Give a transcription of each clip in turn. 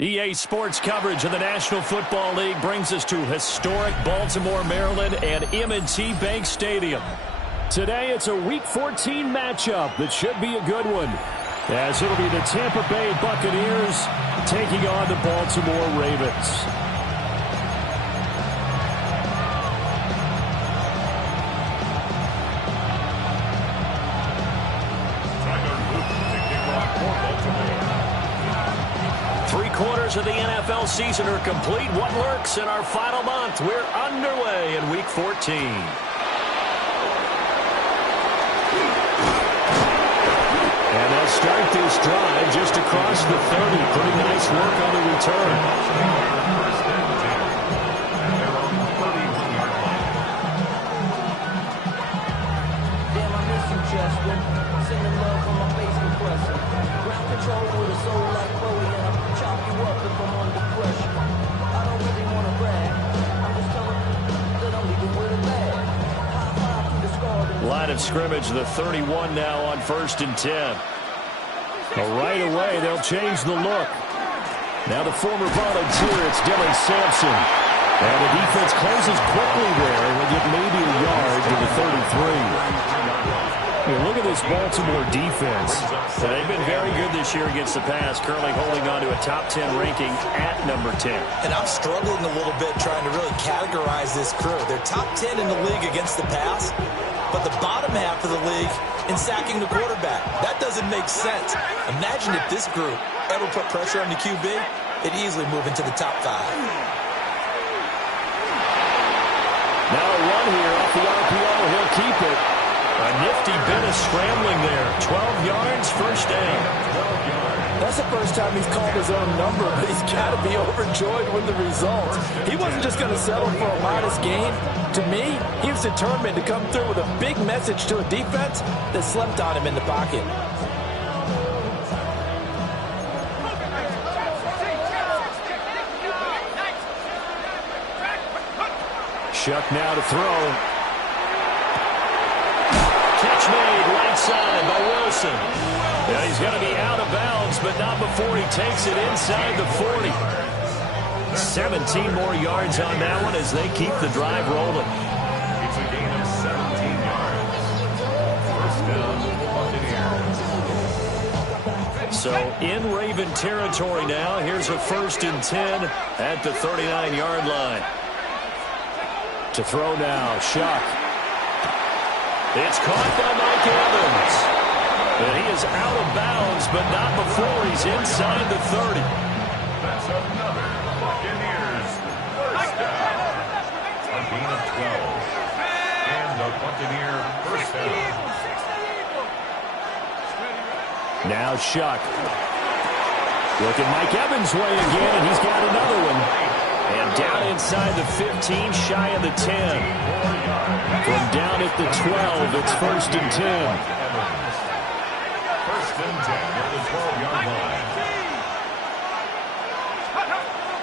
EA Sports coverage of the National Football League brings us to historic Baltimore, Maryland, and M&T Bank Stadium. Today, it's a Week 14 matchup that should be a good one, as it'll be the Tampa Bay Buccaneers taking on the Baltimore Ravens. Three-quarters of the NFL season are complete. What lurks in our final month? We're underway in Week 14. And they'll start this drive just across the 30. Pretty nice work on the return. Sending love from my face compressor. Ground control with a soul like Bowie, and I'll chop you up if I'm under pressure. I don't really want to brag. I'm just telling you that I'm leaving with a bag. High five to the scar. Line of scrimmage, the 31 now on 1st and 10. But right away, they'll change the look. Now the former volunteer, it's Dylan Sampson. And the defense closes quickly there, and will get maybe a yard to the 33. Look at this Baltimore defense. They've been very good this year against the pass, currently holding on to a top 10 ranking at number 10. And I'm struggling a little bit trying to really categorize this crew. They're top 10 in the league against the pass, but the bottom half of the league in sacking the quarterback. That doesn't make sense. Imagine if this group ever put pressure on the QB, it'd easily move into the top 5. Now a run here off the RPO. He'll keep it. A nifty bit of scrambling there. 12 yards, first down. That's the first time he's called his own number, but he's got to be overjoyed with the result. He wasn't just going to settle for a modest gain. To me, he was determined to come through with a big message to a defense that slept on him in the pocket. Shuck now to throw. Catch made right side by Wilson. Yeah, he's going to be out of bounds, but not before he takes it inside the 40. 17 more yards on that one as they keep the drive rolling. It's a gain of 17 yards. First down, Buccaneers. So in Raven territory now. Here's a 1st and 10 at the 39-yard line. To throw now, Shuck. It's caught by Mike Evans. And he is out of bounds, but not before he's inside the 30. That's another Buccaneers first down. A gain of 12. And the Buccaneer first down. Now Shuck. Look at Mike Evans' way again, and he's got another one. And down inside the 15, shy of the 10. From down at the 12, it's 1st and 10. First and 10 at the 12-yard line.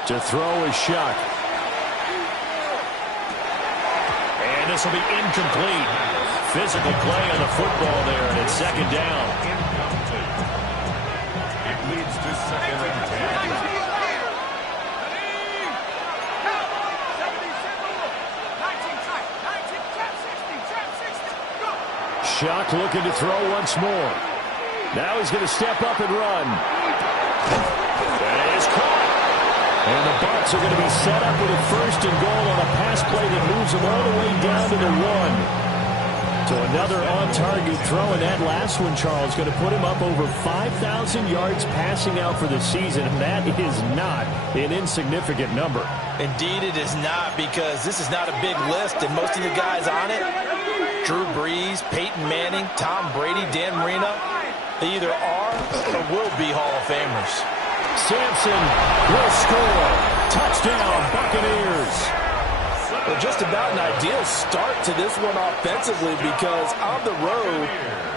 To throw is Shuck. And this will be incomplete. Physical play on the football there, and it's 2nd down. It leads to 2nd and 10. Chuck looking to throw once more. Now he's going to step up and run. That is caught. And the Bucs are going to be set up with a 1st and goal on a pass play that moves them all the way down to the 1. So another on-target throw, and that last one, Charles, going to put him up over 5,000 yards passing out for the season, and that is not an insignificant number. Indeed it is not, because this is not a big list, and most of the guys on it, Drew Brees, Peyton Manning, Tom Brady, Dan Marino, they either are or will be Hall of Famers. Sampson will score. Touchdown, Buccaneers. Well, just about an ideal start to this one offensively, because on the road,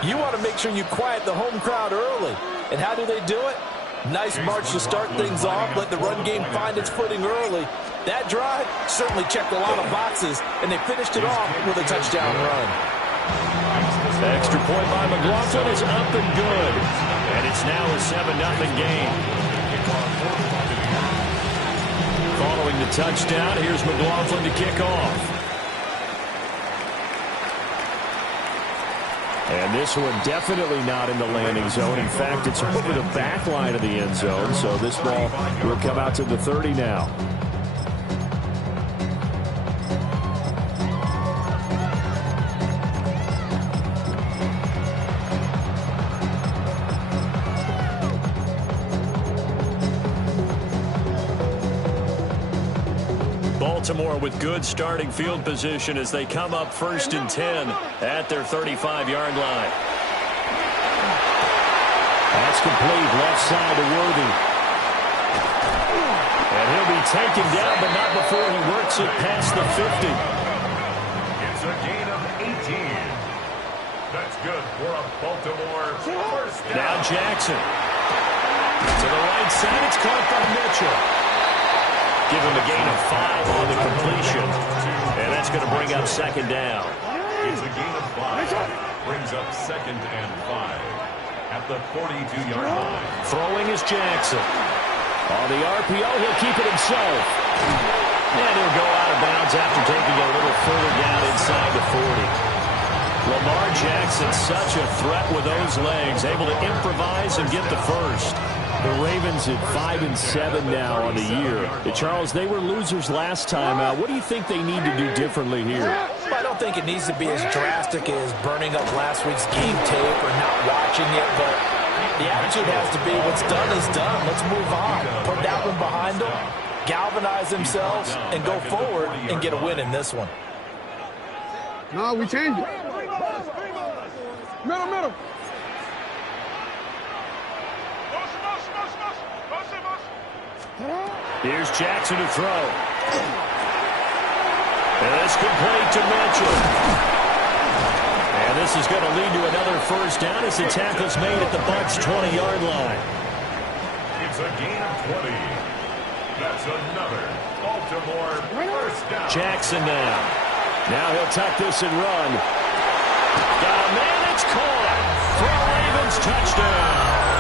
you want to make sure you quiet the home crowd early. And how do they do it? Nice march to start things off, let the run game find its footing early. That drive certainly checked a lot of boxes, and they finished it off with a touchdown run. The extra point by McLaughlin is up and good. And it's now a 7-0 game. Following the touchdown, here's McLaughlin to kick off. And this one definitely not in the landing zone. In fact, it's over the back line of the end zone. So this ball will come out to the 30 now. Baltimore with good starting field position as they come up 1st and 10 at their 35-yard line. That's complete, left side to Worthy. And he'll be taken down, but not before he works it past the 50. It's a gain of 18. That's good for a Baltimore 1st down. Now Jackson. To the right side, it's caught by Mitchell. Give him a gain of 5 on the completion. And that's going to bring up 2nd down. It's a gain of 5. Brings up 2nd and 5 at the 42-yard line. Throwing is Jackson. On the RPO, he'll keep it himself. And he'll go out of bounds after taking a little further down inside the 40. Lamar Jackson, such a threat with those legs, able to improvise and get the first. The Ravens at 5-7 now on the year. Charles, they were losers last time out. What do you think they need to do differently here? Well, I don't think it needs to be as drastic as burning up last week's game tape or not watching it, but the attitude has to be what's done is done. Let's move on. Put that one behind them, galvanize themselves, and go forward and get a win in this one. No, we changed it. Middle. Here's Jackson to throw. And it's complete to Mitchell. And this is going to lead to another 1st down as the tackle's made at the Bucs' 20-yard line. It's a gain of 20. That's another Baltimore 1st down. Jackson now. Now he'll tuck this and run. Got a man, it's caught. For a Ravens touchdown.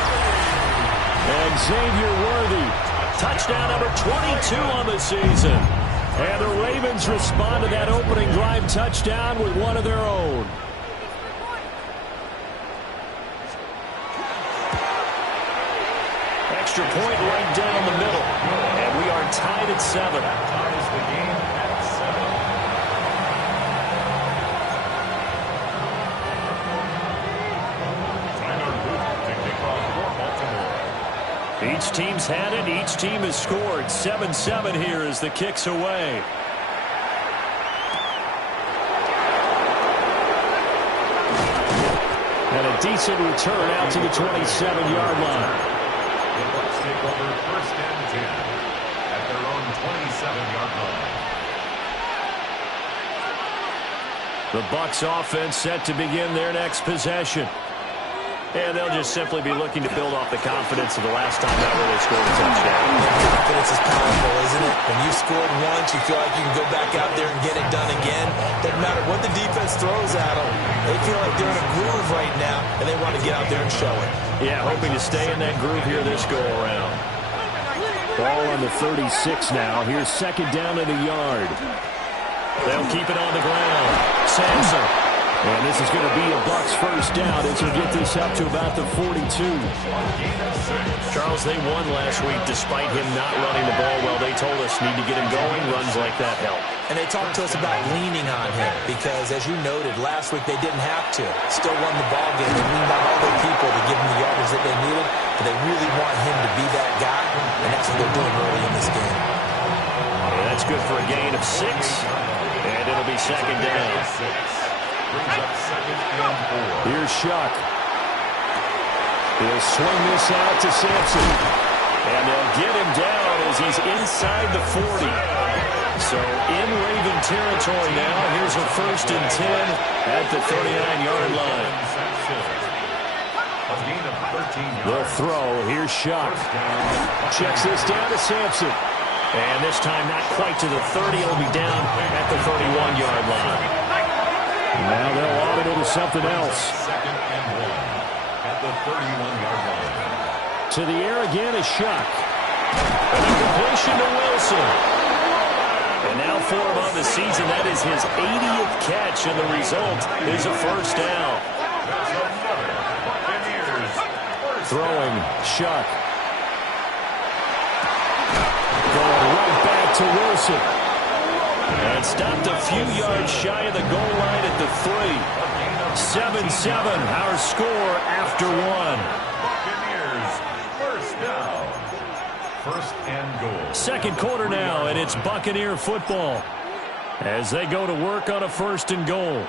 And Xavier Worthy. Touchdown number 22 on the season. And the Ravens respond to that opening drive touchdown with one of their own. Extra point right down the middle. And we are tied at 7. Ties the game at 7. Tyler Luke to kick off for Baltimore. Each team's had it. Each team has scored. 7-7 here as the kick's away. And a decent return out to the 27-yard line. The Bucs take over 1st and 10 at their own 27-yard line. The Bucs offense set to begin their next possession. And they'll just simply be looking to build off the confidence of the last time out where they scored a touchdown. Confidence is powerful, isn't it? When you've scored once, you feel like you can go back out there and get it done again. Doesn't matter what the defense throws at them. They feel like they're in a groove right now, and they want to get out there and show it. Yeah, hoping to stay in that groove here this go-around. Ball on the 36 now. Here's 2nd down in the yard. They'll keep it on the ground. Sampson And this is going to be a Bucs first down as we get this up to about the 42. Charles, they won last week despite him not running the ball well. They told us need to get him going. Runs like that help. And they talked to us about leaning on him because, as you noted, last week they didn't have to. Still won the ball game. They leaned on all their people to give them the yardage that they needed. But they really want him to be that guy, and that's what they're doing early in this game. And that's good for a gain of 6. And it'll be second down. Here's Shuck. He'll swing this out to Sampson. And they'll get him down as he's inside the 40. So in Raven territory now. Here's a 1st and 10 at the 39-yard line. They'll throw. Here's Shuck. Checks this down to Sampson. And this time not quite to the 30. It'll be down at the 31-yard line. Now they'll audit it to something else. Second and 1 at the 31-yard line. To the air again is Shuck. And a completion to Wilson. And now for him on the season, that is his 80th catch, and the result is a first down. Throwing, Shuck. Going right back to Wilson. And stopped a few yards shy of the goal line at the 3. 7-7, our score after 1. Buccaneers, first down. First and goal. Second quarter now, and it's Buccaneer football as they go to work on a 1st and goal.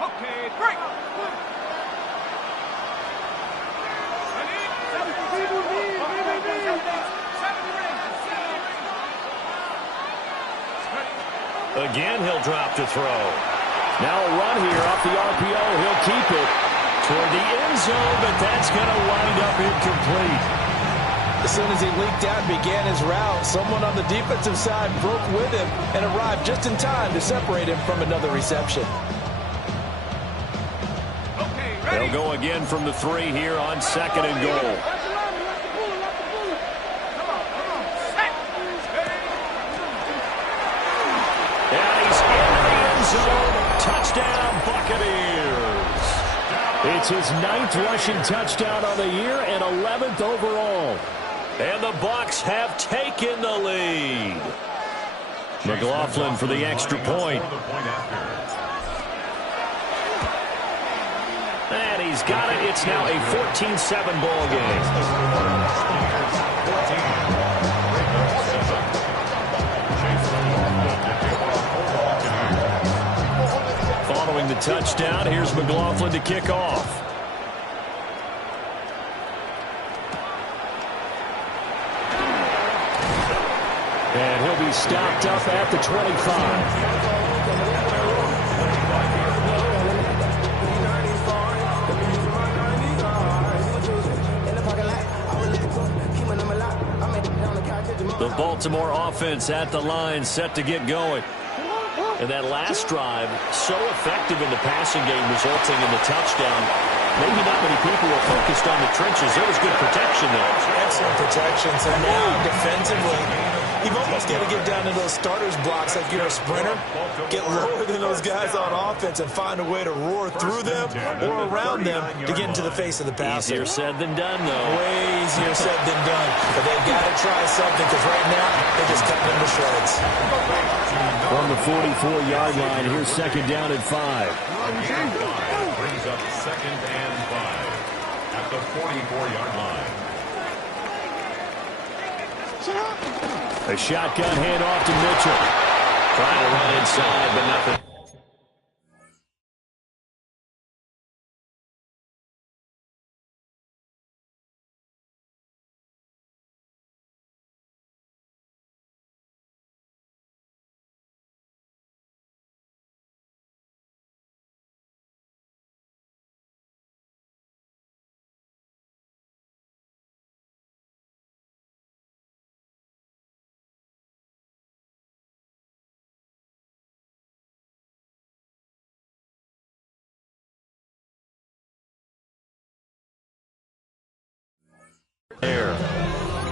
Okay, break. Again, he'll drop to throw. Now a run here off the RPO. He'll keep it toward the end zone, but that's going to wind up incomplete. As soon as he leaked out and began his route, someone on the defensive side broke with him and arrived just in time to separate him from another reception. They'll go again from the 3 here on 2nd and goal. And he's in the end zone. Touchdown, Buccaneers. It's his 9th rushing touchdown on the year and 11th overall. And the Bucs have taken the lead. McLaughlin for the extra point. And he's got it. It's now a 14-7 ball game. Following the touchdown, here's McLaughlin to kick off. And he'll be stopped up at the 25. The Baltimore offense at the line, set to get going. And that last drive, so effective in the passing game, resulting in the touchdown. Maybe not many people were focused on the trenches. There was good protection there. Excellent protection. So now, defensively, you've almost got to get down to those starters blocks like you're a sprinter. Get lower than those guys on offense and find a way to roar through them or around them to get into the face of the passer. Easier said than done, though. Way easier said than done. But they've got to try something because right now they're just cutting them to shreds. From the 44-yard line, here's 2nd down and 5. Brings up 2nd and 5 at the 44-yard line. A shotgun handoff to Mitchell. Trying to run inside, but nothing.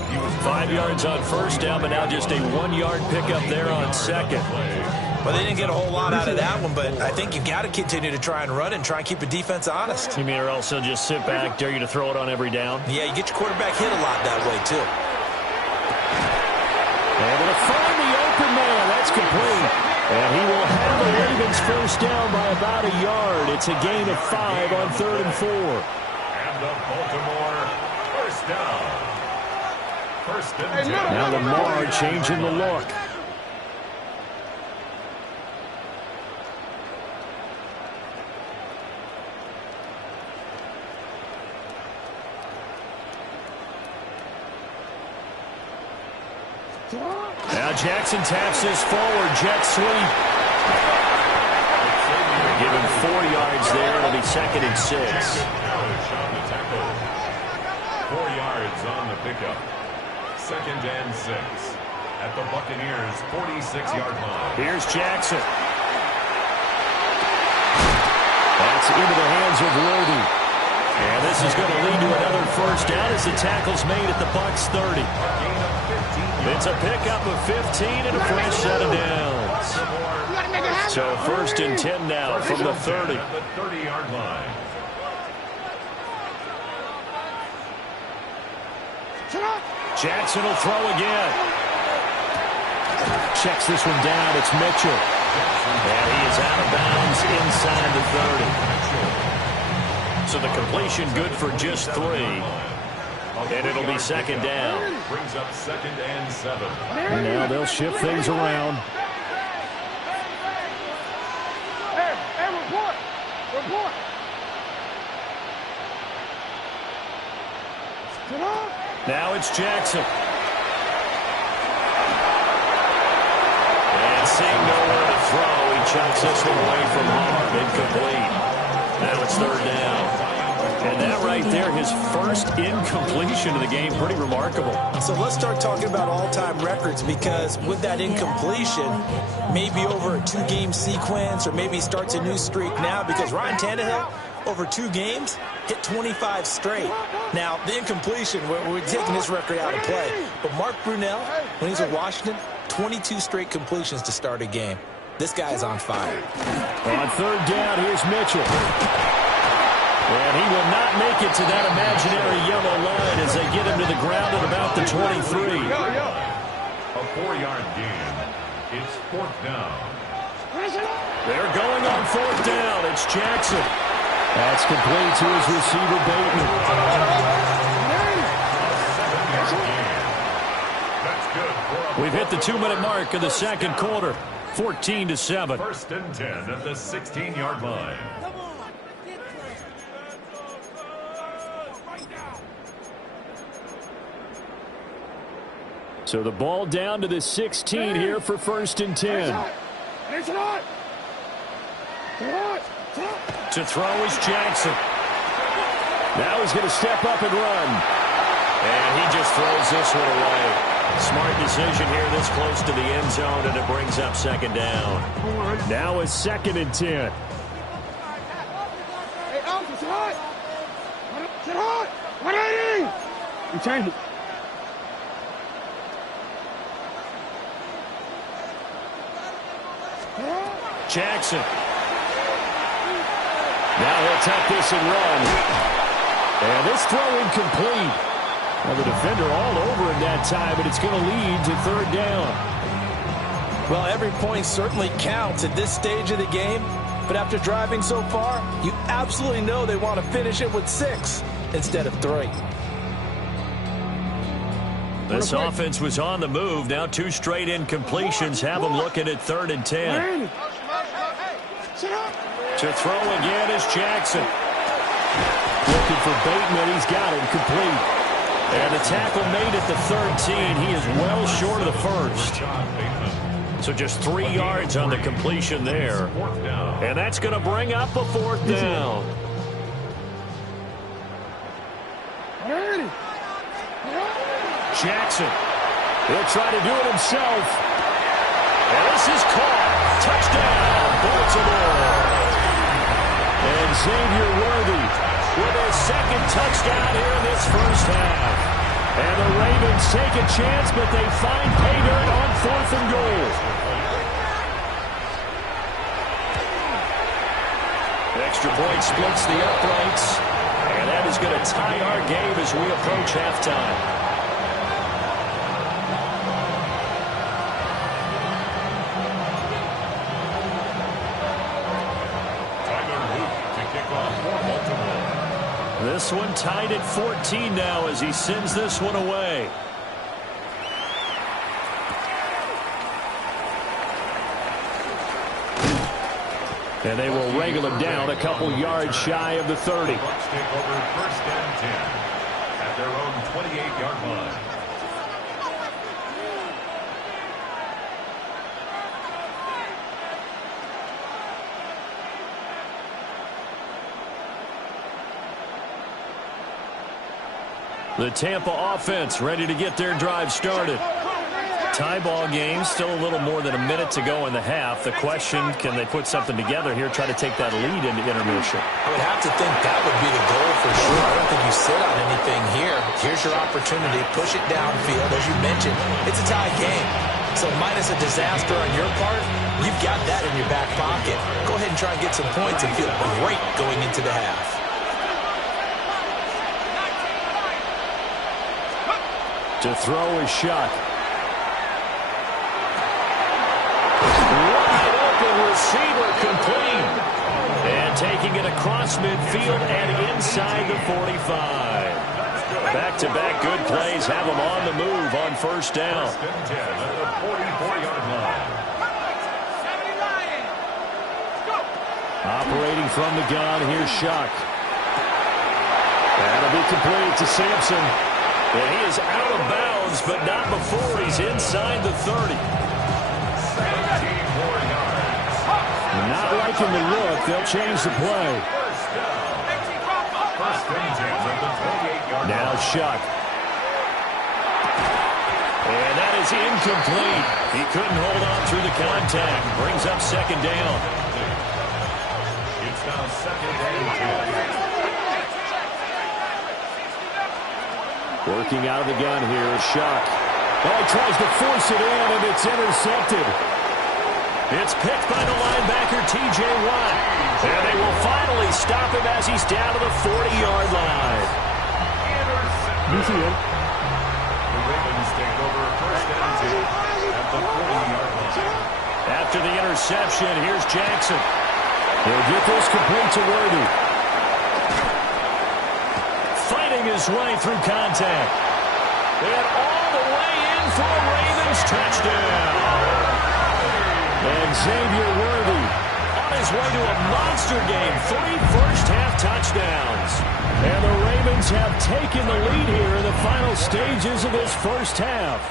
5 yards on first down, but now just a 1-yard pickup there on second. Well, they didn't get a whole lot out of that one, but I think you've got to continue to try and run and try and keep the defense honest. You mean or also just sit back, dare you to throw it on every down? Yeah, you get your quarterback hit a lot that way, too. Able to find the open man. That's complete. And he will have the Ravens first down by about a yard. It's a gain of 5 on 3rd and 4. And the Baltimore first down. First and 10. Now Lamar changing the look. Now Jackson taps this forward, jet sweep. Give him 4 yards there. It'll be 2nd and 6. 4 yards on the pickup. 2nd and 6 at the Buccaneers' 46-yard line. Here's Jackson. That's into the hands of Worthy. And this is going to lead to another first down as the tackle's made at the Bucs 30. It's a pickup of 15 and a fresh set of downs. So 1st and 10 now from the 30. At the 30-yard line. Jackson will throw again. Checks this one down. It's Mitchell. And he is out of bounds inside the 30. So the completion good for just 3. And it'll be 2nd down. Brings up 2nd and 7. Now they'll shift things around. Hey, report. Report. Now it's Jackson. And seeing nowhere to throw, he chucks this one away from harm. Incomplete. Now it's 3rd down. And that right there, his first incompletion of the game, pretty remarkable. So let's start talking about all-time records, because with that incompletion, maybe over a 2-game sequence, or maybe starts a new streak now, because Ryan Tannehill, over 2 games, hit 25 straight. Now, the incompletion, we're taking his record out of play. But Mark Brunell, when he's at Washington, 22 straight completions to start a game. This guy's on fire. On 3rd down, here's Mitchell. And he will not make it to that imaginary yellow line as they get him to the ground at about the 23. A 4-yard gain. It's 4th down. They're going on 4th down. It's Jackson. That's complete to his receiver, Bateman. That's good. We've hit the 2-minute mark of the 2nd quarter. 14-7. 1st and 10 at the 16-yard line. So the ball down to the 16 here for 1st and 10. To throw is Jackson. Now he's going to step up and run. And he just throws this one away. Smart decision here this close to the end zone, and it brings up 2nd down. Now it's 2nd and 10. Hey, Alex, it's hot. It's hot. 180. You change it. Jackson. Now he'll tap this and run. And this throw incomplete. Well, the defender all over him that time, but it's going to lead to 3rd down. Well, every point certainly counts at this stage of the game. But after driving so far, you absolutely know they want to finish it with 6 instead of 3. This offense was on the move. Now 2 straight incompletions have them looking at 3rd and 10. To throw again is Jackson. Looking for Bateman. He's got it complete. And the tackle made at the 13. He is well short of the 1st. So just 3 yards on the completion there. And that's going to bring up a 4th down. Jackson. He'll try to do it himself. And this is caught. Touchdown, Baltimore. And Xavier Worthy with his 2nd touchdown here in this first half. And the Ravens take a chance, but they find pay dirt on 4th and goal. Extra point splits the uprights. And that is going to tie our game as we approach halftime. This one tied at 14 now as he sends this one away. And they will wrangle him down a couple yards shy of the 30. Bucks take over 1st and 10 at their own 28-yard line. The Tampa offense ready to get their drive started. Tie ball game, still a little more than a minute to go in the half. The question, can they put something together here, try to take that lead into intermission? I would have to think that would be the goal for sure. I don't think you sit on anything here. Here's your opportunity. Push it downfield. As you mentioned, it's a tie game. So minus a disaster on your part, you've got that in your back pocket. Go ahead and try and get some points and feel great going into the half. To throw is Shuck. Wide open receiver complete. And taking it across midfield and inside the 45. Back-to-back good plays have them on the move on 1st down. 1st and 10 at the 44-yard line. Operating from the gun, here's Shuck. That'll be complete to Sampson. And he is out of bounds, but not before he's inside the 30. 17 more yards. Not liking the look. They'll change the play. 1st down. 1st and 10 at the 28-yard line. Now Shuck. And that is incomplete. He couldn't hold on through the contact. Brings up 2nd down. It's now 2nd and 10. Working out of the gun here is Shuck. Oh, he tries to force it in, and it's intercepted. It's picked by the linebacker, T.J. Watt. And they will finally stop him as he's down to the 40-yard line. The Ravens take over 1st and 10 at the 40-yard line. After the interception, here's Jackson. He'll get this complete to Worthy. Fighting his way through contact. And all the way in for a Ravens touchdown. And Xavier Worthy on his way to a monster game. 3 first-half touchdowns. And the Ravens have taken the lead here in the final stages of this first half.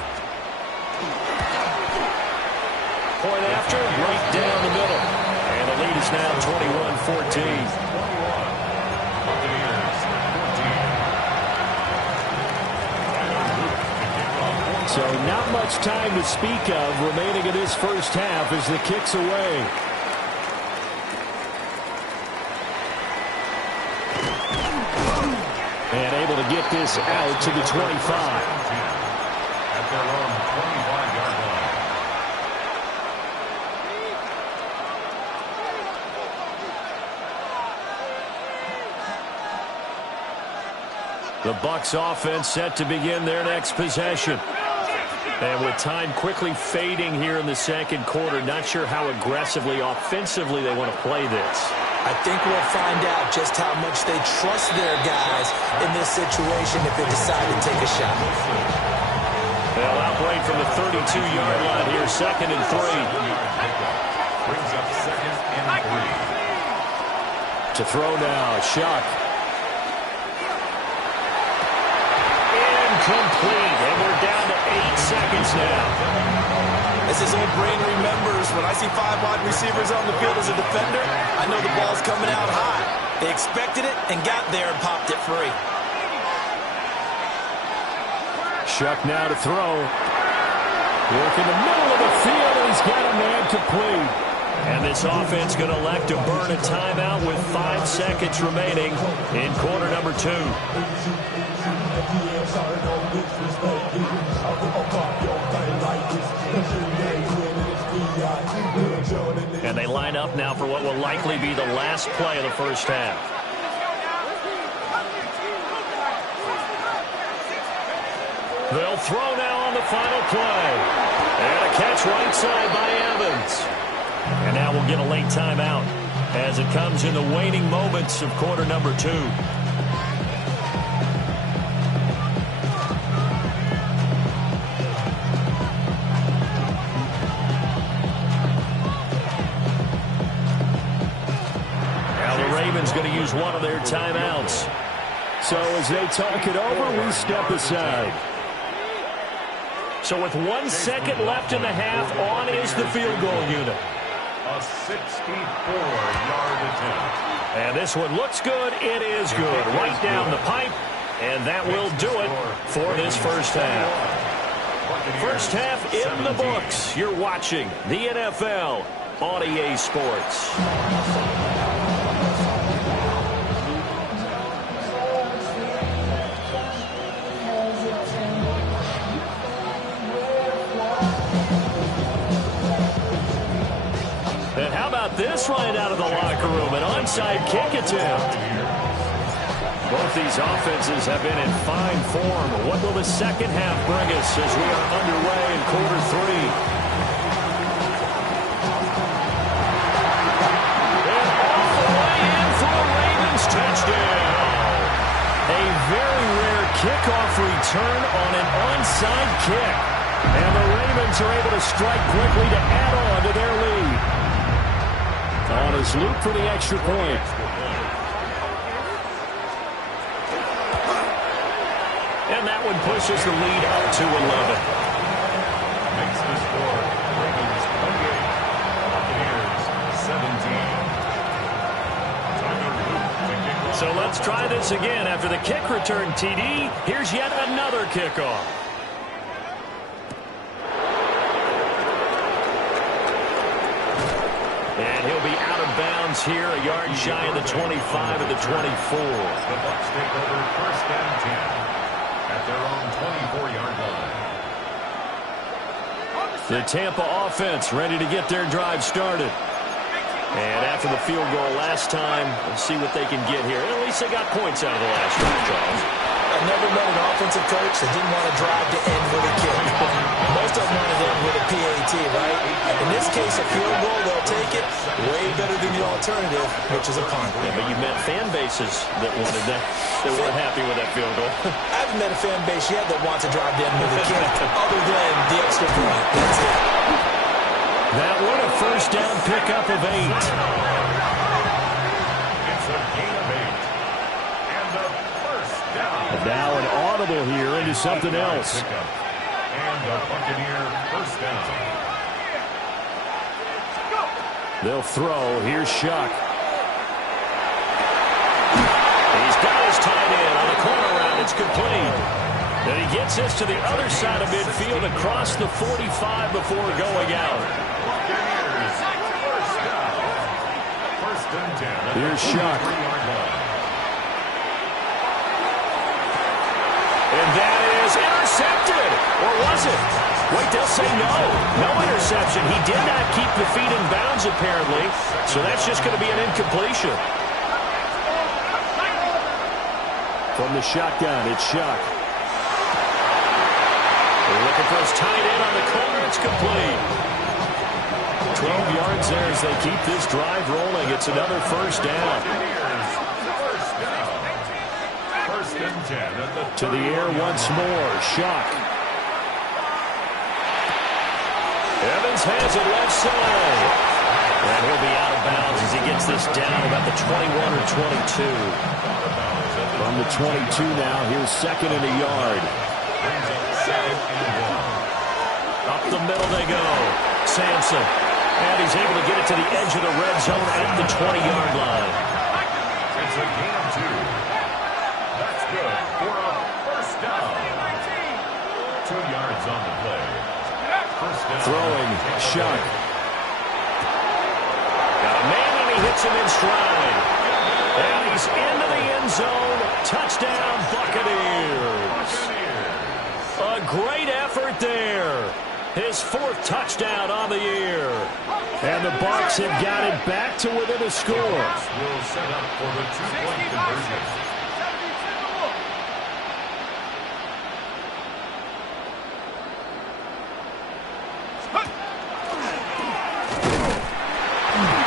Point after, right down the middle. And the lead is now 21-14. So not much time to speak of remaining in this first half as the kick's away. And able to get this out to the 25. At their own 25-yard line. The Bucs offense set to begin their next possession. And with time quickly fading here in the 2nd quarter, not sure how aggressively, offensively they want to play this. I think we'll find out just how much they trust their guys in this situation if they decide to take a shot. They'll operate from the 32-yard line here, 2nd and 3. Brings up 2nd and 3. To throw now, Shuck. Incomplete, and we're down to 8 seconds now. As his old brain remembers, when I see 5 wide receivers on the field as a defender, I know the ball's coming out high. They expected it and got there and popped it free. Shuck now to throw. Work in the middle of the field, and he's got a man complete. And this offense going to elect to burn a timeout with 5 seconds remaining in quarter number 2. And they line up now for what will likely be the last play of the first half. They'll throw now on the final play. And a catch right side by Evans. And now we'll get a late timeout as it comes in the waning moments of quarter number 2. Going to use one of their timeouts. So as they talk it over, we step aside. So with 1 second left in the half, on is the field goal unit. A 64-yard attempt. And this one looks good. It is good. Right down the pipe. And that will do it for this first half. First half in the books. You're watching the NFL on EA Sports. And how about this right out of the locker room? An onside kick attempt. Both these offenses have been in fine form. What will the second half bring us as we are underway in quarter 3? And off the way in for a Ravens touchdown. A very rare kickoff return on an onside kick. And the Ravens are able to strike quickly to add on to their lead. On his loop for the extra point. And that one pushes the lead up to 11. Makes the score Ravens 28, Buccaneers 17. So let's try this again. After the kick return, TD, here's yet another kickoff. And he'll be out of bounds here, a yard shy of the 25 of the 24. The Bucs take over first and 10 at their own 24-yard line. The Tampa offense ready to get their drive started. And after the field goal last time, let's see what they can get here. At least they got points out of the last drive, Charles. I've never met an offensive coach that didn't want to drive to end with a kick. Most of them want to end with a PAT, right? In this case, a field goal, they'll take it. Way better than the alternative, which is a punt. Yeah, but you met fan bases that wanted that, that weren't happy with that field goal. I haven't met a fan base yet that wants to drive to end with a kick, other than the extra point. That's it. That one a first down pickup of 8. It's a gain of 8. And a first down. And now an audible here into something else. And a Buccaneer first down. They'll throw. Here's Shuck. He's got his tight end on the corner route. It's complete. And he gets this to the other side of midfield across the 45 before going out. Buccaneers first down. First and 10. Here's Shuck. And that is intercepted. Or was it? Wait, they'll say no. No interception. He did not keep the feet in bounds, apparently. So that's just going to be an incompletion. From the shotgun, it's Shuck. They're looking for his tight end on the corner. It's complete. 12 yards there as they keep this drive rolling. It's another first down. First and 10 at the To the air once more. Shuck. Evans has it left side. And he'll be out of bounds as he gets this down about the 21 or 22. From the 22 now, here's second and a yard. Up the middle they go. Sampson. And he's able to get it to the edge of the red zone at the 20-yard line. It's a gain of 2. That's good for a first down. 2 yards on the play. First down. Throwing. Shuck. Got a man and he hits him in stride. And he's into the end zone. Touchdown, Buccaneers. A great effort there. His 4th touchdown on the year. And the Bucs have got it back to within a score. Will set up for the 2-point conversion.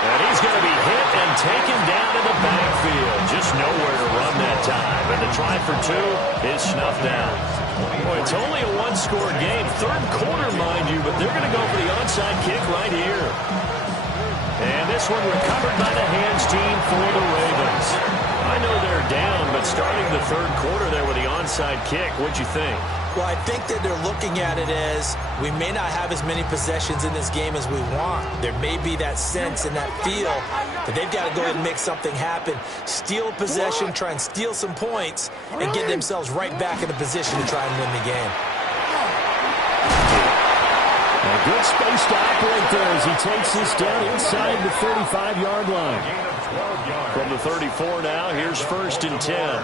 And he's going to be hit and taken down in the backfield. Just nowhere to run that time. And the try for 2 is snuffed out. Boy, it's only a 1-score game. 3rd quarter, mind you, but they're going to go for the onside kick right here. And this one recovered by the hands team for the Ravens. I know they're down, but starting the 3rd quarter there with the onside kick, what'd you think? Well, I think that they're looking at it as we may not have as many possessions in this game as we want. There may be that sense and that feel that they've got to go ahead and make something happen. Steal a possession, try and steal some points, and get themselves right back in a position to try and win the game. A good space to operate there as he takes this down inside the 35-yard line. From the 34 now, here's 1st and 10.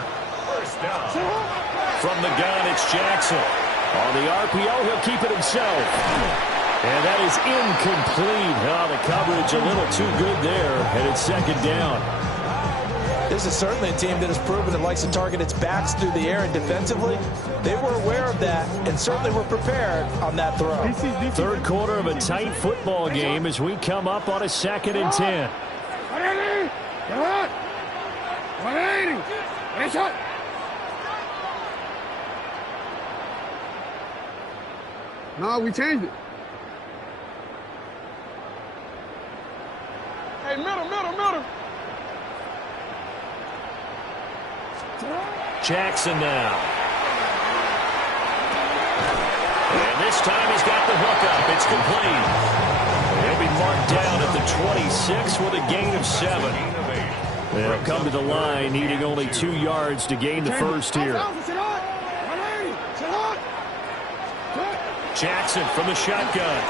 From the gun, it's Jackson. On the RPO, he'll keep it himself. And that is incomplete. Oh, the coverage a little too good there, and it's 2nd down. This is certainly a team that has proven it likes to target its backs through the air, and defensively, they were aware of that and certainly were prepared on that throw. 3rd quarter of a tight football game as we come up on a 2nd and 10. 180. Nice shot. No, we changed it. Hey, middle. Jackson now. And this time he's got the hook up. It's complete. He'll be marked down at the 26 with a gain of 7. They'll come to the line needing only 2 yards to gain the first here. Jackson from the shotgun.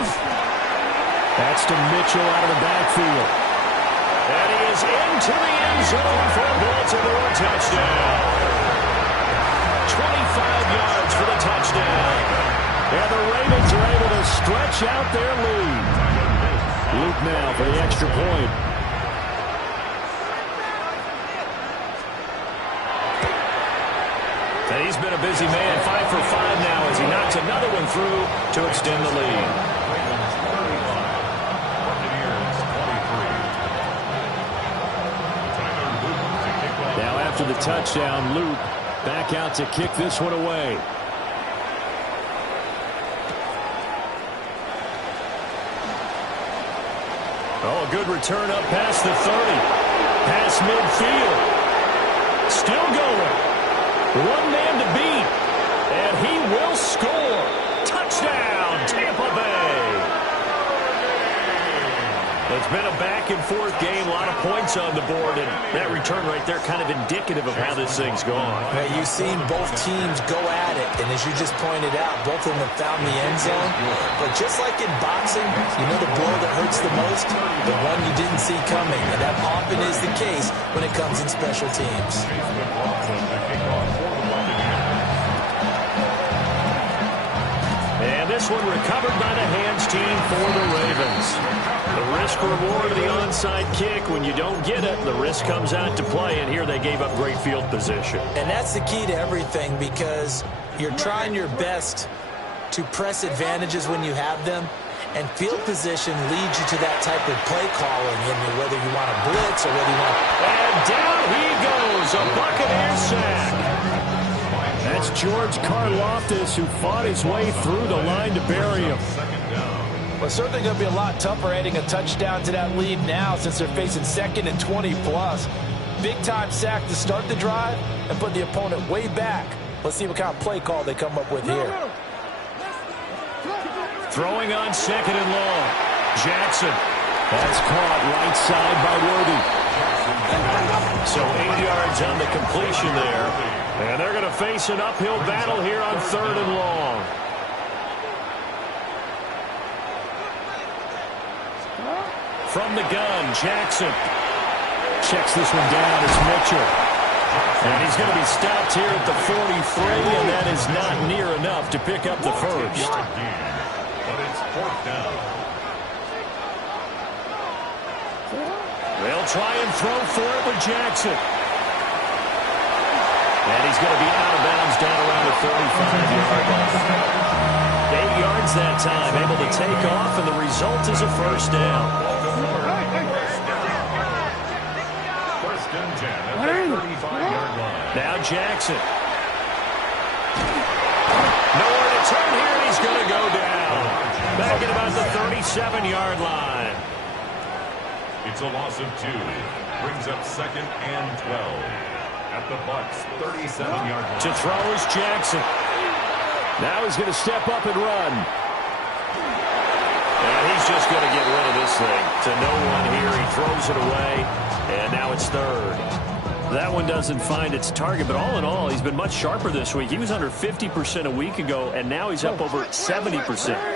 That's to Mitchell out of the backfield. And he is into the end zone for a Baltimore touchdown. 25 yards for the touchdown. And the Ravens are able to stretch out their lead. Luke now for the extra point. And he's been a busy man, 5 for 5 now as he knocks another one through to extend the lead. Now after the touchdown, Luke back out to kick this one away. Oh, a good return up past the 30. Past midfield. Still going. 1 man to beat. And he will score. Touchdown, Tampa Bay. It's been a back-and-forth game, a lot of points on the board, and that return right there kind of indicative of how this thing's gone. Right, you've seen both teams go at it, and as you just pointed out, both of them have found the end zone. But just like in boxing, you know the blow that hurts the most? The one you didn't see coming, and that often is the case when it comes in special teams. And this one recovered by the hands team for the Ravens. The risk-reward of the onside kick, when you don't get it, the risk comes out to play, and here they gave up great field position. And that's the key to everything, because you're trying your best to press advantages when you have them, and field position leads you to that type of play calling, whether you want to blitz or whether you want to... And down he goes, a Buccaneer sack. That's George Karlaftis, who fought his way through the line to bury him. Well, it's certainly going to be a lot tougher adding a touchdown to that lead now since they're facing 2nd and 20+. Big-time sack to start the drive and put the opponent way back. Let's see what kind of play call they come up with here. Throwing on 2nd and long. Jackson. That's caught right side by Worthy. So 8 yards on the completion there. And they're going to face an uphill battle here on 3rd and long. From the gun, Jackson checks this one down. It's Mitchell. And he's going to be stopped here at the 43, and that is not near enough to pick up the first. But it's fourth down. They'll try and throw for it with Jackson. And he's going to be out of bounds down around the 35-yard line. 8 yards that time, able to take off, and the result is a first down. First and 10 at the 35-yard line. Now Jackson. Nowhere to turn here, and he's going to go down. Back at about the 37-yard line. It's a loss of 2. Brings up second and 12. At the Bucs 37-yard line. To throw is Jackson. Now he's going to step up and run. And he's just going to get rid of this thing. To no one here. He throws it away. And now it's third. That one doesn't find its target, but all in all, he's been much sharper this week. He was under 50% a week ago, and now he's up over 70%.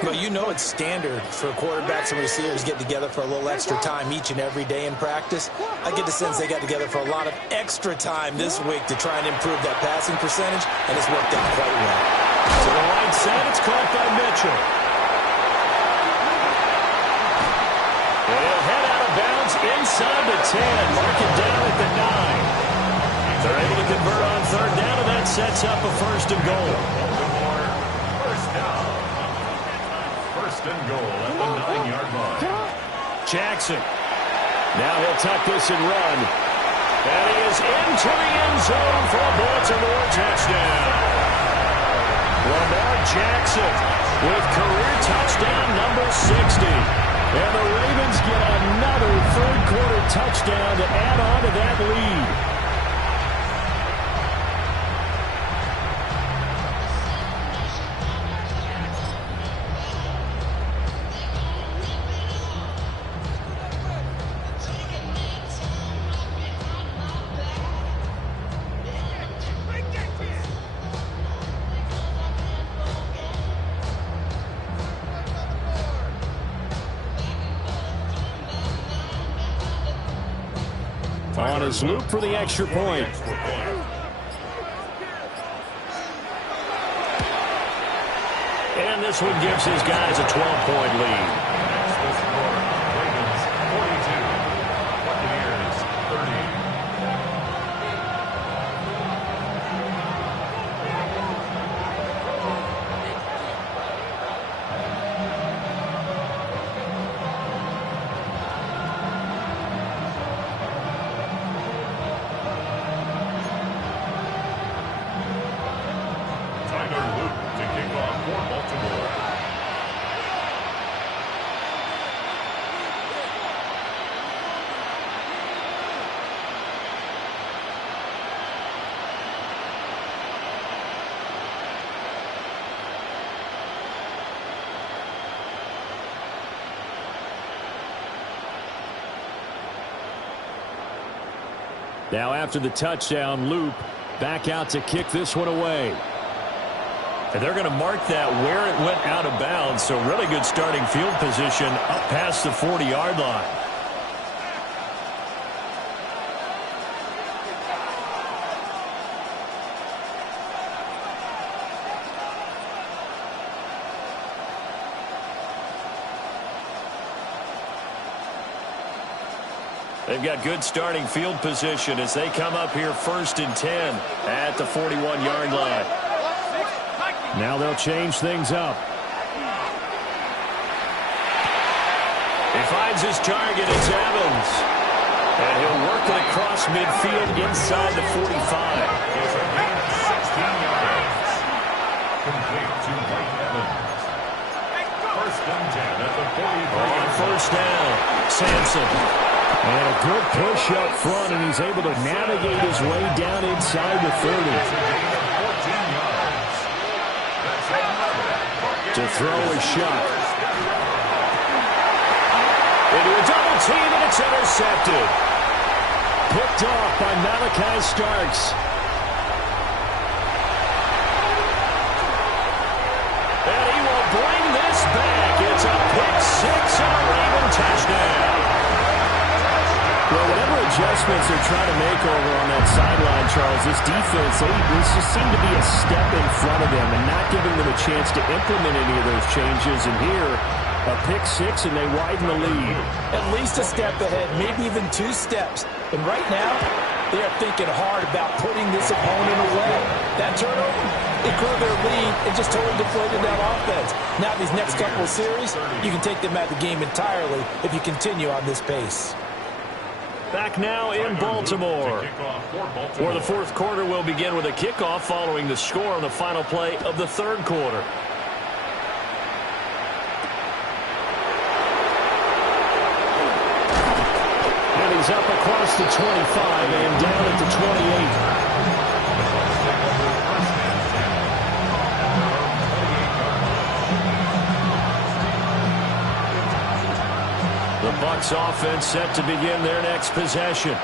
Well, you know it's standard for quarterbacks and receivers get together for a little extra time each and every day in practice. I get the sense they got together for a lot of extra time this week to try and improve that passing percentage, and it's worked out quite well. To the right side, it's caught by Mitchell. And he'll head out of bounds inside the 10, mark it down at the 9. They're able to convert on third down, and that sets up a first and goal. First down. First and goal at the 9-yard line. Jackson. Now he'll tuck this and run. And he is into the end zone for a Baltimore touchdown. Lamar Jackson with career touchdown number 60. And the Ravens get another third-quarter touchdown to add on to that lead. On his loop for the extra point. And this one gives his guys a 12-point lead. Ravens 42, Buccaneers 30. Now after the touchdown, Loop back out to kick this one away. And they're going to mark that where it went out of bounds, so really good starting field position up past the 40-yard line. They've got good starting field position as they come up here first and 10 at the 41-yard line. Now they'll change things up. He finds his target. It's Evans. And he'll work it across midfield inside the 45. It's a gain of 16 yards. Complete to Mike Evans. First and 10 at the 43. On first down, Sampson. And a good push up front, and he's able to navigate his way down inside the 30. To throw a shot. Into a double team, and it's intercepted. Picked off by Malachi Starks. And he will bring this back. It's a pick six and a Raven touchdown. Well, whatever adjustments they're trying to make over on that sideline, Charles, this defense, they just seem to be a step in front of them and not giving them a chance to implement any of those changes. And here, a pick six, and they widen the lead. At least a step ahead, maybe even 2 steps. And right now, they are thinking hard about putting this opponent away. That turnover, it grew their lead and just totally deflated that offense. Now these next couple of series, you can take them out of the game entirely if you continue on this pace. Back now in Baltimore, where the fourth quarter will begin with a kickoff following the score on the final play of the third quarter. And he's up across the 25 and down at the 28. The Bucs offense set to begin their next possession.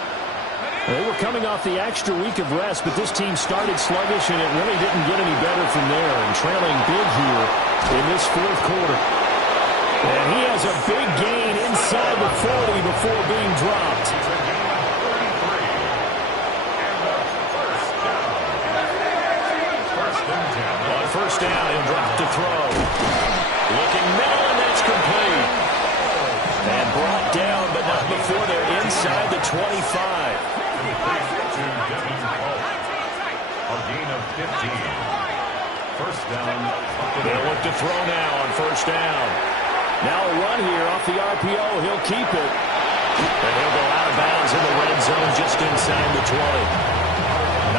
They were coming off the extra week of rest, but this team started sluggish, and it really didn't get any better from there, and trailing big here in this fourth quarter. And he has a big gain inside the 40 before being dropped. On first down, he'll drop to throw. Looking middle, and that's complete. And brought down, but not before they're inside the 25. A gain of 15. First down. They'll look to throw now on first down. Now a run here off the RPO. He'll keep it. And he'll go out of bounds in the red zone just inside the 20.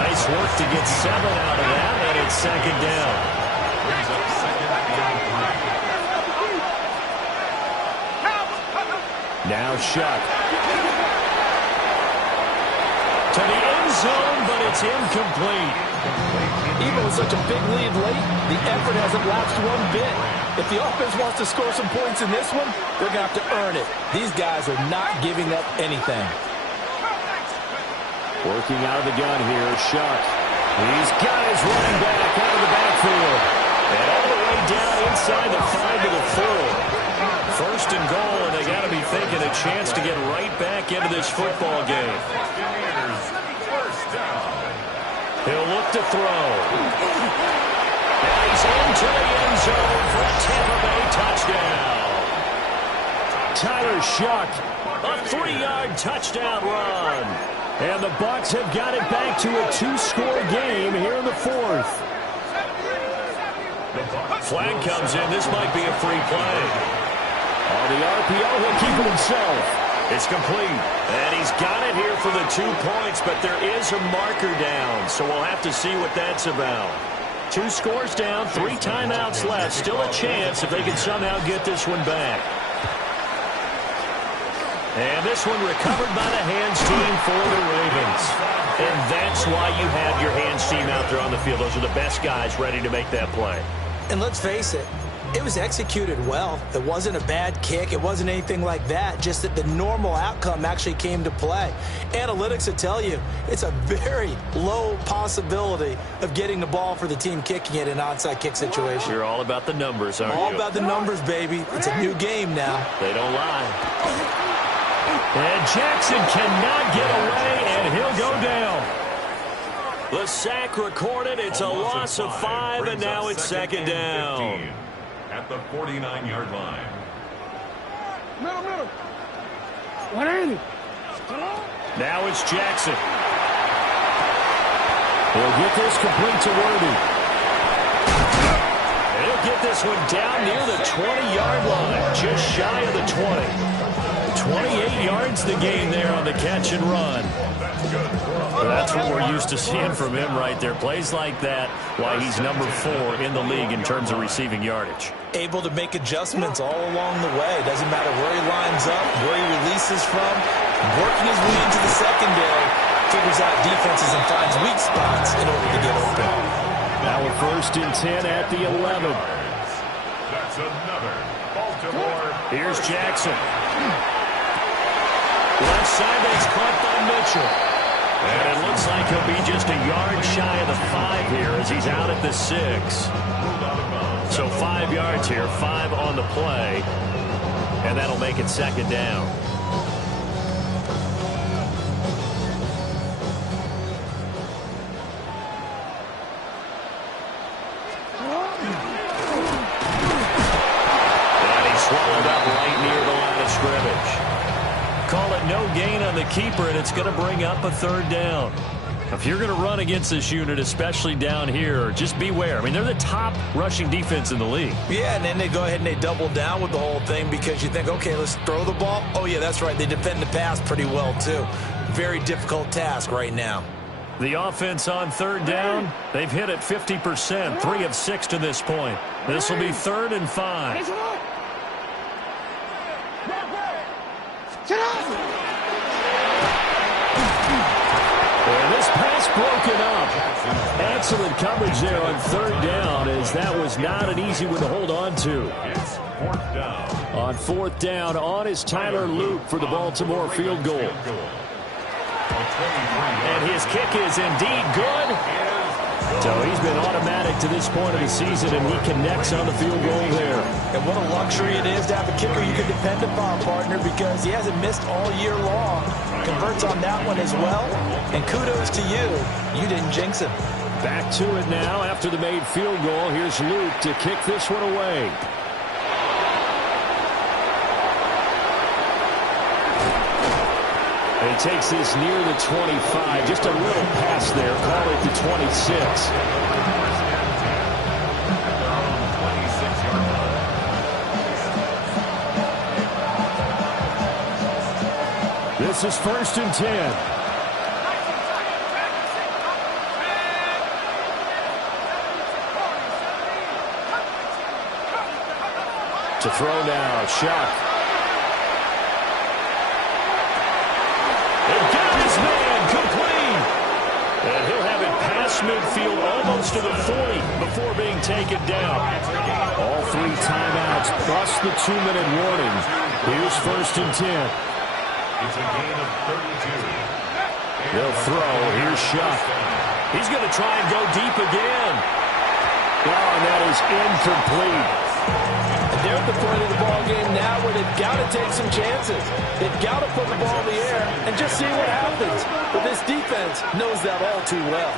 Nice work to get 7 out of that, and it's second down. Brings up second and 3. Now Shuck. To the end zone, but it's incomplete. Even with such a big lead late, the effort hasn't lapsed one bit. If the offense wants to score some points in this one, they're going to have to earn it. These guys are not giving up anything. Working out of the gun here, Shuck. He's got his running back out of the backfield. And all the way down inside the 5 to the 4. First and goal, and they got to be thinking a chance to get right back into this football game. He'll look to throw. And he's into the end zone for a Tampa Bay touchdown. Tyler Shuck, a 3-yard touchdown run. And the Bucs have got it back to a 2-score game here in the fourth. Flag comes in. This might be a free play. On the RPO, he'll keep it himself. It's complete. And he's got it here for the 2 points, but there is a marker down, so we'll have to see what that's about. 2 scores down, 3 timeouts left. Still a chance if they can somehow get this one back. And this one recovered by the hands team for the Ravens. And that's why you have your hands team out there on the field. Those are the best guys ready to make that play. And let's face it, it was executed well. It wasn't a bad kick. It wasn't anything like that. Just that the normal outcome actually came to play. Analytics will tell you it's a very low possibility of getting the ball for the team kicking it in an onside kick situation. You're all about the numbers, aren't you? All about the numbers, baby. It's a new game now. They don't lie. And Jackson cannot get away, and he'll go down. The sack recorded. It's a loss of 5, and now it's second down. At the 49-yard line. Middle. 180. Now it's Jackson. He'll get this complete to Worthy. He'll get this one down near the 20-yard line, just shy of the 20. 28 yards the gain there on the catch and run. That's what we're used to seeing from him right there. Plays like that, why he's number 4 in the league in terms of receiving yardage. Able to make adjustments all along the way. Doesn't matter where he lines up, where he releases from. Working his way into the secondary, figures out defenses and finds weak spots in order to get open. Now a 1st and 10 at the 11. That's another Baltimore. Here's Jackson. Left side, that's caught by Mitchell. And it looks like he'll be just a yard shy of the 5 here as he's out at the 6. So 5 yards here, 5 on the play. And that'll make it second down. keeper, and it's going to bring up a third down. If you're going to run against this unit, especially down here, just beware. I mean, they're the top rushing defense in the league. Yeah, and then they go ahead and they double down with the whole thing because you think, okay, let's throw the ball. Oh, yeah, that's right. They defend the pass pretty well, too. Very difficult task right now. The offense on third down, they've hit it 50%, 3 of 6 to this point. This will be 3rd and 5. And this pass broken up. Excellent coverage there on third down, as that was not an easy one to hold on to. It's 4th down. On 4th down, on is Tyler Luke for the Baltimore field goal. And his kick is indeed good. So he's been automatic to this point of the season, and he connects on the field goal there. And what a luxury it is to have a kicker you can depend upon, partner, because he hasn't missed all year long. Converts on that one as well. And kudos to you. You didn't jinx him. Back to it now after the made field goal. Here's Luke to kick this one away. And he takes this near the 25. Just a little pass there. Call it the 26. This is 1st and 10. To throw now, Shuck. And got his man complete. And he'll have it past midfield almost to the 40 before being taken down. All 3 timeouts plus the 2-minute warning. Here's 1st and 10. It's a gain of 32. They'll throw. Here's Shuck. He's going to try and go deep again. Oh, and that is incomplete. They're at the point of the ball game now where they've got to take some chances. They've got to put the ball in the air and just see what happens. But this defense knows that all too well.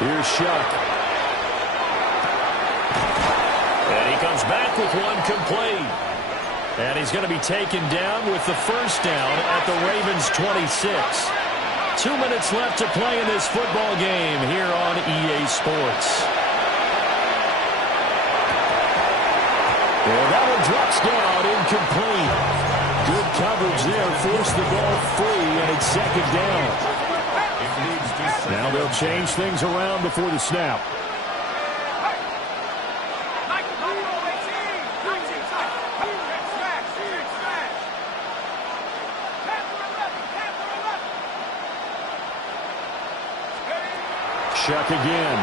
Here's Shuck. And he comes back with one complete. And he's going to be taken down with the 1st down at the Ravens' 26. 2 minutes left to play in this football game here on EA Sports. And that one drops down, incomplete. Good coverage there, forced the ball free, and it's 2nd down. Now they'll change things around before the snap. Shuck again.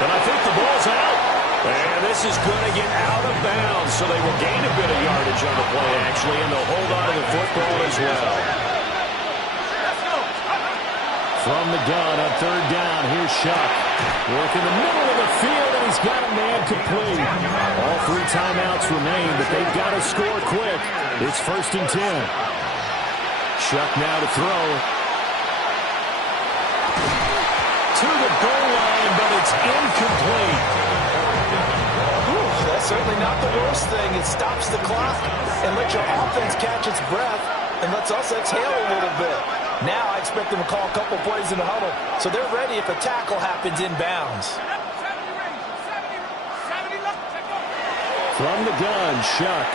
And I think the ball's out. And this is going to get out of bounds, so they will gain a bit of yardage on the play, actually, and they'll hold on to the football as well. From the gun on 3rd down, here's Shuck. Work in the middle of the field, and he's got a man complete. All 3 timeouts remain, but they've got to score quick. It's 1st and 10. Shuck now to throw. To the goal line, but it's incomplete. That's certainly not the worst thing. It stops the clock and lets your offense catch its breath and lets us exhale a little bit. Now I expect them to call a couple plays in the huddle, so they're ready if a tackle happens inbounds. From the gun, Shuck.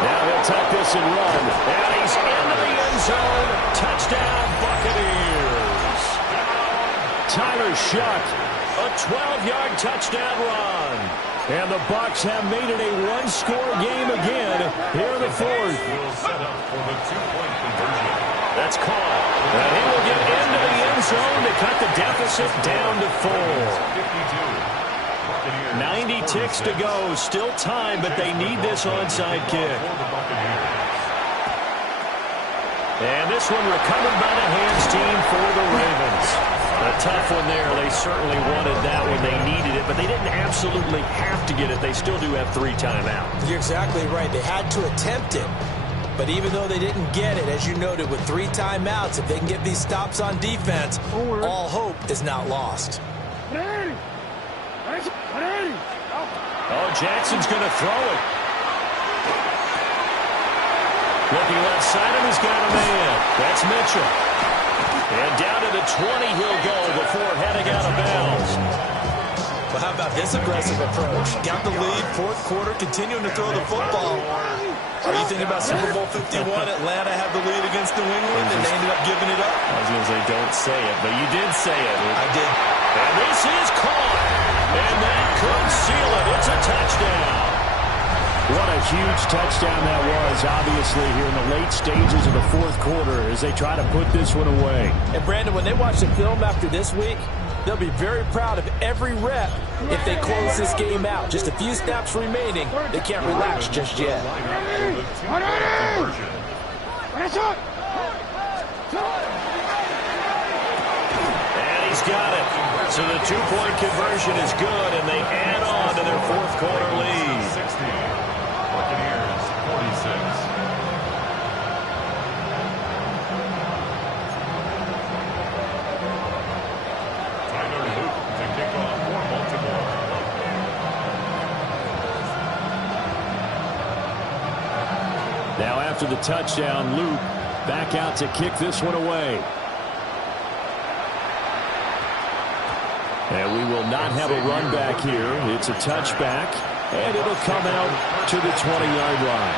Now he'll tuck this and run. And he's into the end zone. Touchdown, Buccaneers. Tyler Shuck. A 12-yard touchdown run. And the Bucs have made it a one-score game again here in the 4th. Will set up for the 2-point conversion. That's caught. And he will get into the end zone to cut the deficit down to 4. 90 ticks to go. Still time, but they need this onside kick. And this one recovered by the hands team for the Ravens. A tough one there. They certainly wanted that when they needed it, but they didn't absolutely have to get it. They still do have 3 timeouts. You're exactly right. They had to attempt it. But even though they didn't get it, as you noted, with 3 timeouts, if they can get these stops on defense, all hope is not lost. Oh, Jackson's going to throw it. Looking left side, and he's got a man. That's Mitchell. And down to the 20 he'll go before heading out of bounds. Well, how about this aggressive approach? Got the lead, fourth quarter, continuing to throw the football. Are you thinking about Super Bowl 51? Atlanta had the lead against New England, and they ended up giving it up? I was going to say, don't say it, but you did say it. I did. And this is caught. And that could seal it. It's a touchdown. What a huge touchdown that was, obviously, here in the late stages of the fourth quarter as they try to put this one away. And, Brandon, when they watch the film after this week, they'll be very proud of every rep if they close this game out. Just a few snaps remaining. They can't relax just yet. And he's got it. So the two-point conversion is good, and they add on to their fourth quarter lead. 60. Buccaneers 46. Now after the touchdown, Luke back out to kick this one away. And we will not have a run back here. It's a touchback, and it'll come out to the 20-yard line.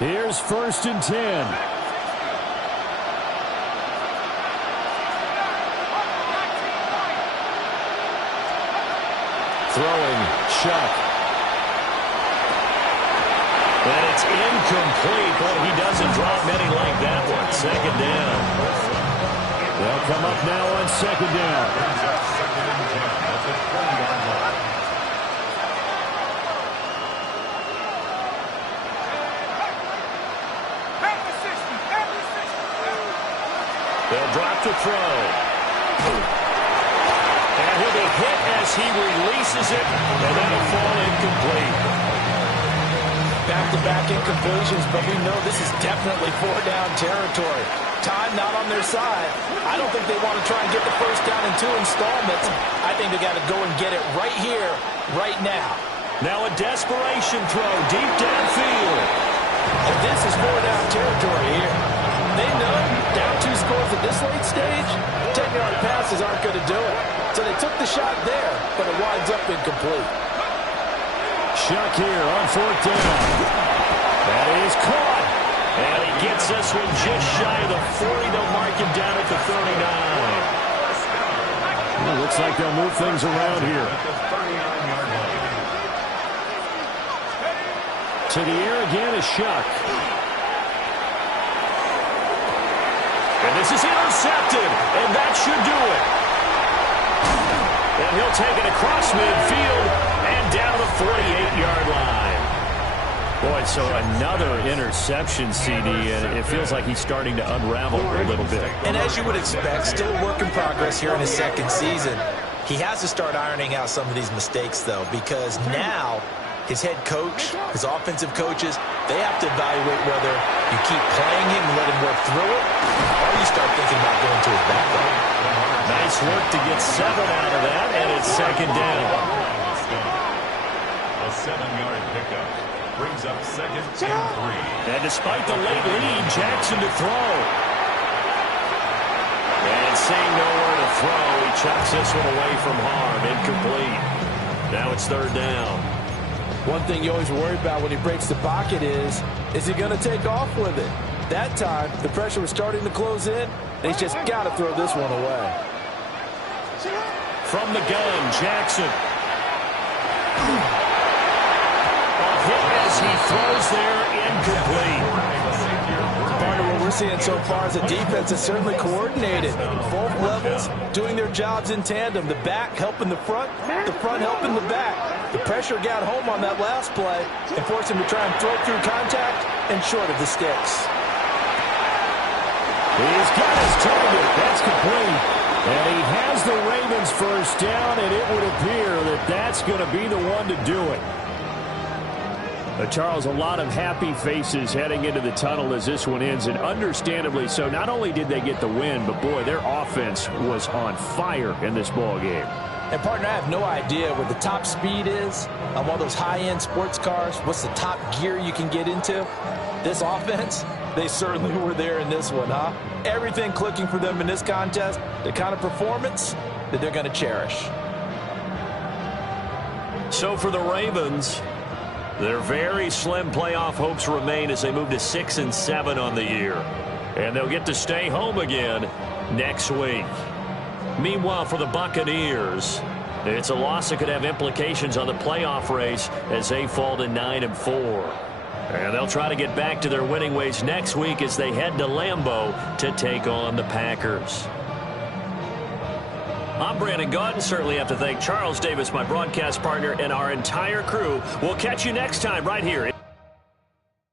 Here's 1st and 10. Throwing, Chuck. And it's incomplete, but he doesn't drop many like that one. 2nd down. They'll come up now on 2nd down. They'll drop to throw. And he'll be hit as he releases it, and that'll fall incomplete. Back-to-back incompletions, but we know this is definitely 4-down territory. Time not on their side. I don't think they want to try and get the first down in 2 installments. I think they got to go and get it right here, right now. Now a desperation throw deep downfield. And this is 4-down territory here. They know down 2 scores at this late stage, 10-yard passes aren't going to do it. So they took the shot there, but it winds up incomplete. Chuck here on 4th down. That is caught. And he gets this one just shy of the 40. They'll mark him down at the 39. Well, looks like they'll move things around here. To the air again is Chuck. And this is intercepted, and that should do it. And he'll take it across midfield and down the 48-yard line. Boy, so another interception, CD, and it feels like he's starting to unravel a little bit. And as you would expect, still a work in progress here in his 2nd season. He has to start ironing out some of these mistakes, though, because now his head coach, his offensive coaches, they have to evaluate whether you keep playing him and let him work through it, or you start thinking about going to his backup. Nice work to get 7 out of that, and it's 2nd down. A 7-yard pickup brings up 2nd and 3. And despite the late lead, Jackson to throw. And seeing nowhere to throw, he chucks this one away from harm, incomplete. Now it's 3rd down. One thing you always worry about when he breaks the pocket is he going to take off with it? That time, the pressure was starting to close in, and he's just got to throw this one away. From the gun, Jackson. A hit as he throws there, incomplete. Part of what we're seeing so far is the defense is certainly coordinated. Both levels doing their jobs in tandem. The back helping the front helping the back. The pressure got home on that last play and forced him to try and throw through contact and short of the sticks. He's got his target. That's complete. And he has the Ravens first down, and it would appear that that's going to be the one to do it. Charles, a lot of happy faces heading into the tunnel as this one ends, and understandably so. Not only did they get the win, but, boy, their offense was on fire in this ball game. And, partner, I have no idea what the top speed is on one of those high-end sports cars. What's the top gear you can get into? This offense, they certainly were there in this one, huh? Everything clicking for them in this contest, the kind of performance that they're going to cherish. So for the Ravens, their very slim playoff hopes remain as they move to 6-7 on the year. And they'll get to stay home again next week. Meanwhile, for the Buccaneers, it's a loss that could have implications on the playoff race as they fall to 9-4. And they'll try to get back to their winning ways next week as they head to Lambeau to take on the Packers. I'm Brandon Gaudin. Certainly have to thank Charles Davis, my broadcast partner, and our entire crew. We'll catch you next time right here.